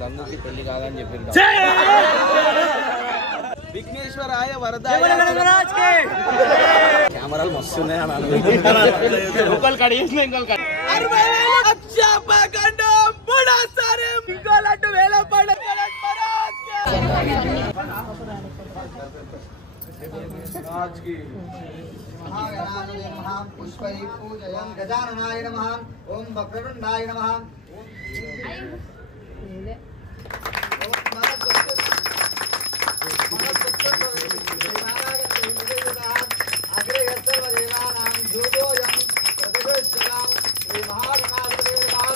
గంగుకి పెళ్లి కాదని చెప్పింది. విఘ్నేశ్వరాయ వరదాయ కెమెరాలు మస్తున్నాయి पुष्पै पूजयन् गजाननाय नमः ओम वक्रतुण्डाय नमः अग्रे सर्वदेवानां धूपोऽयं प्रतिष्ठितां श्री महागणाधिपतेः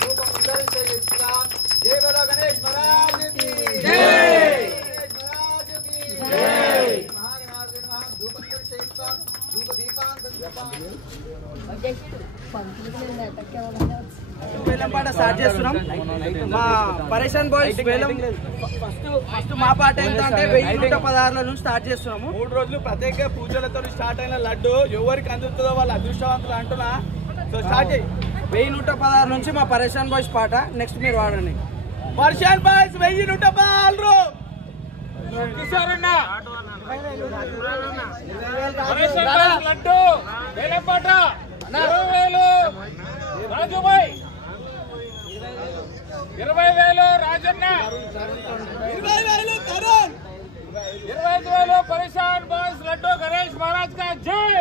धूपमण्डलयुक्तां जय बोलो गणेश महाराज की जय, महाराज की जय। महागणाधिपतेः नमः धूपमण्डलयुक्तां వేలం పాట స్టార్ట్ చేస్తున్నాం. మా పరేషాన్ బాయ్స్ వేలం ఫస్ట్ మా పాట ఎంత అంటే 1116 నుంచి స్టార్ట్ చేస్తున్నాము. 3 రోజులు ప్రత్యేక పూజలతో స్టార్ట్ అయిన లడ్డు ఎవరికి అందుతుందో వాళ్ళు అదృష్టవంతులు అంటున్నా. సో స్టార్ట్ చేయి. 1116 నుంచి మా పరేషాన్ బాయ్స్ పాట. నెక్స్ట్ మీరు వాడండి. పరేషాన్ బాయ్స్ 1116 లడ్డు వేలం పాట 20,000 రాజుబాయ్, 20,000 రాజన్న, 20,000 తరుణ్, 25,000 పరేషాన్ బాయ్స్ లడ్డు గణేష్ మహారాజ్ కా జై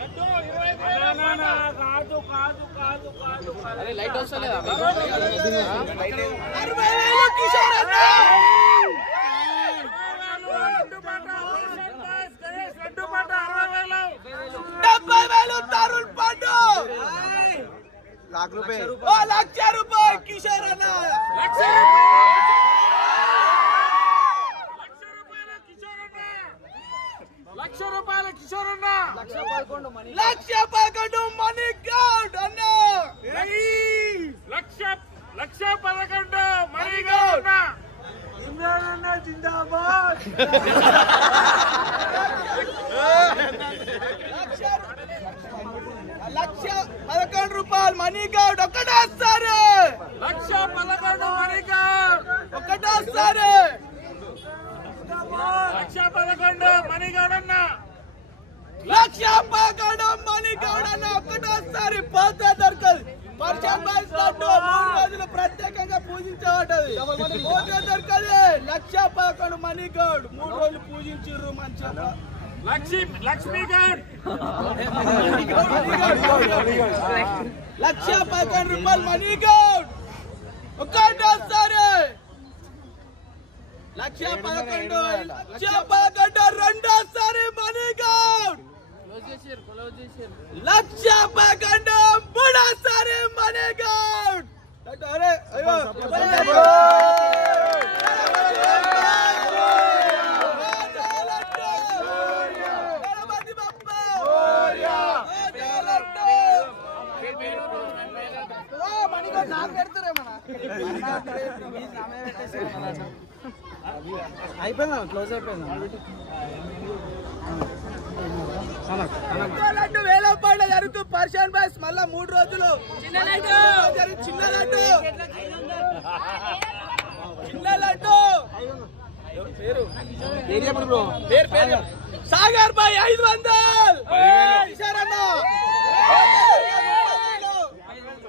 లడ్డు 25,000 కాదు కాదు కాదు కాదు అరే లైట్ వస్తలేదా 60,000 కిషోర్ అన్న, 70,000 తరుణ్ పండు, ₹1,00,000 కిషోర్ అన్న, ₹1,00,000 కిషోర్ అన్న, 1,11,000 మనీ గౌడ్ అన్న, 1,11,000 మనీ గౌడ్ అన్న, జిందాబాద్. ₹1,11,000 మనీ గౌడ్ ఒకటేసారి, 1,11,000 మనీ గౌడ్ ఒకటేసారి, 1,11,000 మనీ గౌడ్ అన్న, 1,11,000 మనీ గౌడ్ అన్న ఒకటేసారి. పోతే దొరకదు. పరేషాన్ బాయ్స్ లడ్డు 3 రోజులు ప్రత్యేకంగా పూజించబడ్డది. పోతే దొరకదు. 1,11,000 మనీ గౌడ్ 3 రోజులు పూజించారు. మంచిగా లక్ష్మీ గౌడ్ ₹1,11,000 మనీ గౌడ్ ఒకటేసారి, 1,11,000 రెండోసారి మనీ గౌడ్, 1,11,000 మూడోసారి మనీ గౌడ్. అరే అయ్యో అయిపోయిందా? క్లోజ్ అయిపోయిందా? లడ్డు వేలం పాట జరుగుతూ పరేషాన్ బాయ్స్ మళ్ళా 3 రోజులు చిన్న లడ్డు పేరు సాగర్ బాయ్ 500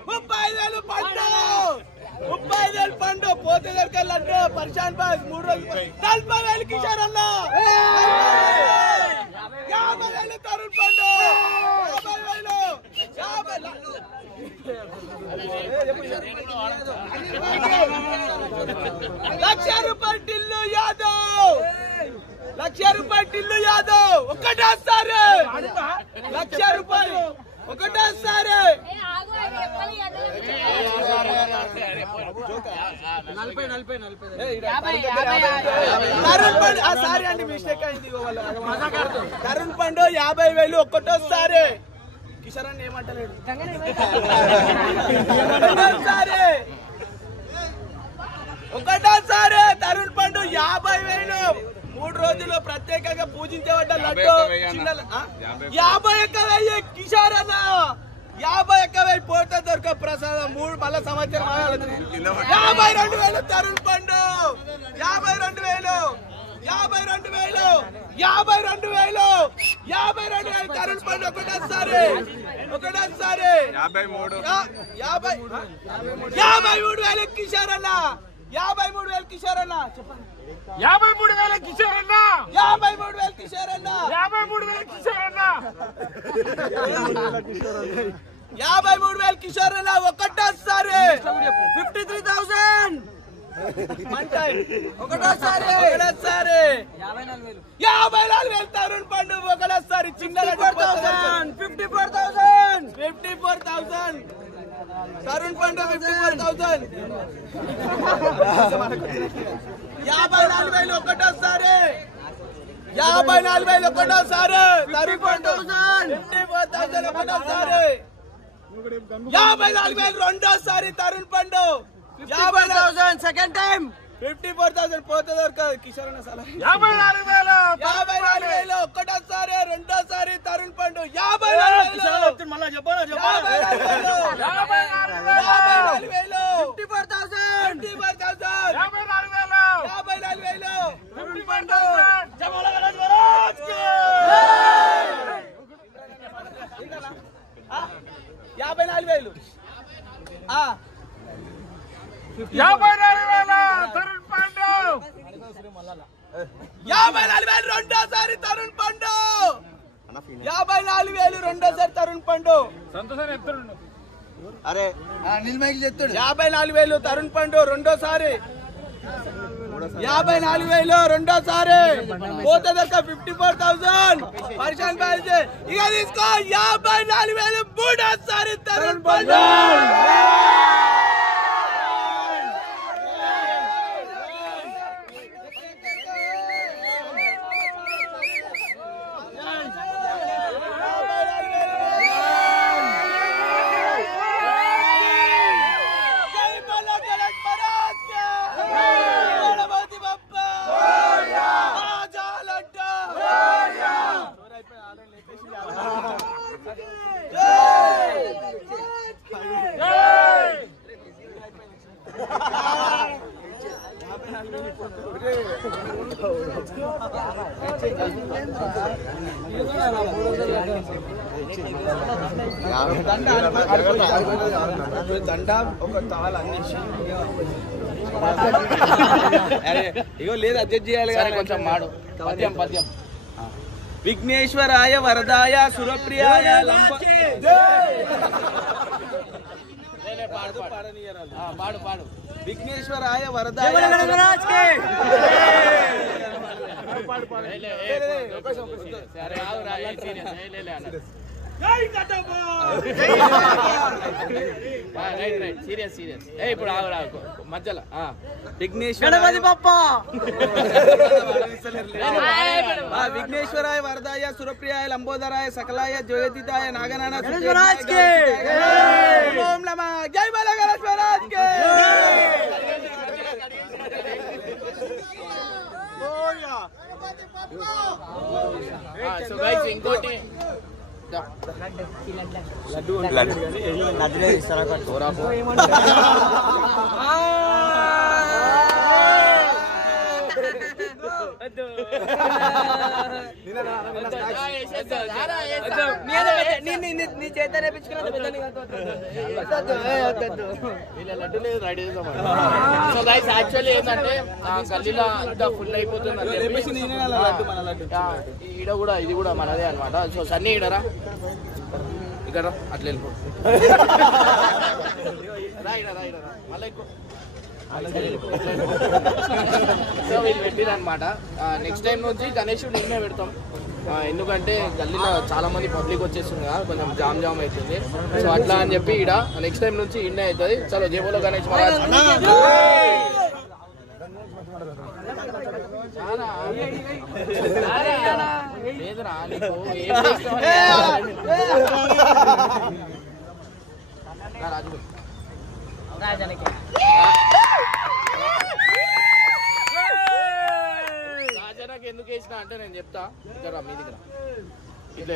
35,000 పండు పోతే దొరకాలంటే పరేషాన్ బాయ్స్ 3 రోజులు 40,000 కిషోర్ అన్న, 50,000 తరుణ్ పండు, 1,00,000 టిల్లు యాదవ్, 1,00,000 టిల్లు యాదవ్ ఒకటేసారి, 1,00,000 ఒకటేసారి, 40 సారీ అండి మిస్టేక్ అయింది. తరుణ్ పండు 50,000 ఒకటోసారి. కిషోర్ అన్న ఏమంటలేడు. ఒకటోసారి తరుణ్ పండు 50,000 3 రోజులు ప్రత్యేకంగా పూజించబడ్డ లడ్డు 51,000 కిషోర్ అన్న, 51,000 పోతే దొరక ప్రసాదం. 3 మళ్ళా సంవత్సరం 52,000 తరుణ్ పండు 52,000 తరుణ్ పండు ఒకటేసారి 53,000 కిషోర్ అన్న 53,000 కిషోర్ అన్న చెప్పండి 53,000 కిషోర్ అన్న 53,000 కిషోర్ అన్న 53,000 కిషోర్ అన్న 53,000 కిషోర్ అన్న ఒకటేసారి 53,000 ఒకటేసారి 54,000 తరుణ్ పండు ఒకటేసారి చిన్నగా 54,000 తరుణ్ పండు 54,000 54,000 ఒకటోసారి 54,000 ఒకటోసారి తరుణ్ పండు 54,000 ఒకటోసారి 54,000 రెండోసారి తరుణ్ పండు 54,000 సెకండ్ టైం 54,000 పోతే దొరకదు కిషోర్ అన్న సలహా 54,000 ఒక్కటోసారి రెండోసారి తరుణ్ పండు 54,000 మళ్ళా చెప్పాలి 54,000 54,000 తరుణ్ పండు 54,000 రెండోసారి తరుణ్ పండు 54,000 రెండోసారి తరుణ్ పండు సంతోషాన్ని ఎత్తుడు అరే 54,000 తరుణ్ పండు రెండోసారి 54,000 రెండోసారి పోతే దొరక 54,000 పరిశాన్ బాయ్స్ ఇక తీసుకో 54,000 మూడోసారి తరుణ్ పండు దండ ఒక తాళ ఇగో లేదు అడ్జస్ట్ చేయాలి కొంచెం మాడు పద్యం విఘ్నేశ్వరాయ వరదాయ సురప్రియాయ పాడు విఘ్నేశ్వరాయ వరదాయ ఇప్పుడు మధ్యలో విఘ్నేశ్వరాయ విఘ్నేశ్వరాయ వరదాయ సురప్రియాయ లంబోదరాయ సకలాయ జ్యోతిదాయ నాగనాన ఓం నమః జై బల గణేష్ మహారాజ్ కే ఇంకోటి నీ చేత రేపించుకున్నా లడ్డు లేదు రెడీ చేద్దాం. సో గైస్ యాక్చువల్లీ ఏంటంటే గల్లీలో అంతా ఫుల్ అయిపోతుంది. ఈడ కూడా ఇది కూడా మనదే అనమాట. సో సన్నీ ఈడరా ఇక్కడ అట్లా వెళ్ళిపో మళ్ళీ ఎక్కువ. సో వీళ్ళు పెట్టిరు అనమాట. నెక్స్ట్ టైం నుంచి గణేషుడు నిన్నే పెడతాం. ఎందుకంటే గల్లీలో చాలా మంది పబ్లిక్ వచ్చేస్తుంది కదా, కొంచెం జామ్ అవుతుంది. సో అట్లా అని చెప్పి ఈడ నెక్స్ట్ టైం నుంచి ఇన్నే అవుతుంది. చలో జై బోలో గణేష్ మహారాజ్. లేదురా నీకు ఏం రాజు రాజాకి ఎందుకు వేసినా అంటే నేను చెప్తా. ఇక్కడ మీ దగ్గర ఇట్లా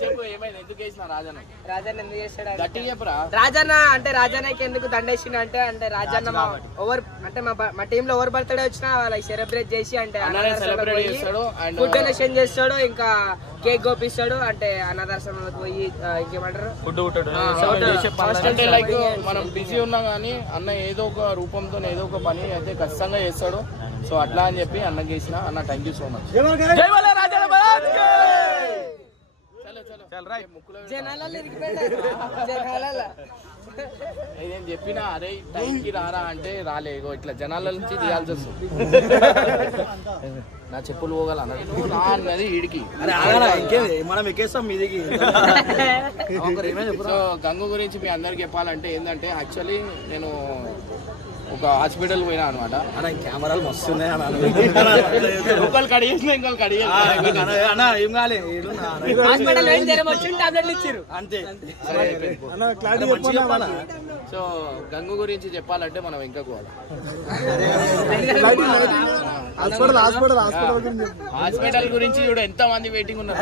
చెప్పు ఏమైంది, ఎందుకు వేసిన రాజన్న? రాజన్న ఎందుకు చేస్తాడు గట్టిగా చెప్పురా. రాజన్న అంటే రాజన్నకి ఎందుకు దండేసిన అంటే రాజన్న ఓవర్ అంటే మా టీమ్ లో ఓవర్ బర్త్డే వచ్చినా వాళ్ళకి సెలబ్రేట్ చేసి అంటే సెలబ్రేట్ చేస్తాడు అండ్ ఫుడ్ డొనేషన్ చేస్తాడు, ఇంకా కేక్ గోపిస్తాడు, అంటే అన్నదాశ్రమంలోకి పోయి ఇంకేమంటారు అంటే లైక్ మనం బిజీ ఉన్నా కానీ అన్న ఏదో ఒక రూపంతో ఏదో ఒక పని అయితే ఖచ్చితంగా చేస్తాడు. సో అట్లా అని చెప్పి అన్న చేసిన అన్న. Thank you so much. నేను చెప్పినా అరే టైంకి రారా అంటే రాలే, ఇట్లా జనాల నుంచి తీయాల్సి వస్తుంది. నా చెప్పులు పోగల రా అన్నది ఈడికి. మనం ఎక్కేస్తాం మీదికి. సో గంగు గురించి మీ అందరికి చెప్పాలంటే ఏంటంటే యాక్చువల్లీ నేను ఒక హాస్పిటల్ పోయినా అనమాట. కెమెరాలు మస్తున్నాయి ఒకళ్ళు కడిగేసిన ఇంకొకళ్ళు కడిగే ఏం కాలే అంతే. సో గంగు గురించి చెప్పాలంటే మనం ఇంకా పోవాలి. హాస్పిటల్ గురించి ఇప్పుడు ఎంత మంది వెయిటింగ్ ఉన్నారు.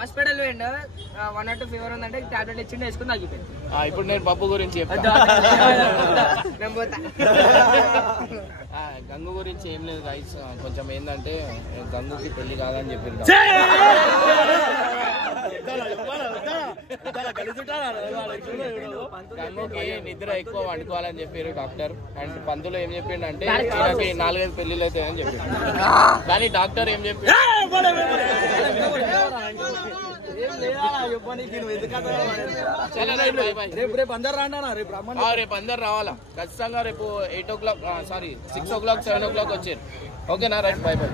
హాస్పిటల్ పోయిండు 102 ఫీవర్ ఉందంటే టాబ్లెట్ ఇచ్చిండు, వేసుకుని తగ్గిపోయింది. ఇప్పుడు నేను పప్పు గురించి చెప్తాను. గంగు గురించి ఏం లేదు గైస్, కొంచెం ఏంటంటే గంగుకి పెళ్లి కాదని చెప్పారు. గంగుకి నిద్ర ఎక్కువ వండుకోవాలని చెప్పారు డాక్టర్. అండ్ పంతులు ఏం చెప్పిండంటే 4-5 పెళ్లిళ్ళు అయితే అని చెప్పిండు. కానీ డాక్టర్ ఏం చెప్పిండు, రేపు అందరు రావాలా ఖచ్చితంగా. రేపు 8 o'clock 6 o'clock 7 o'clock వచ్చారు. ఓకేనా? Right, by by.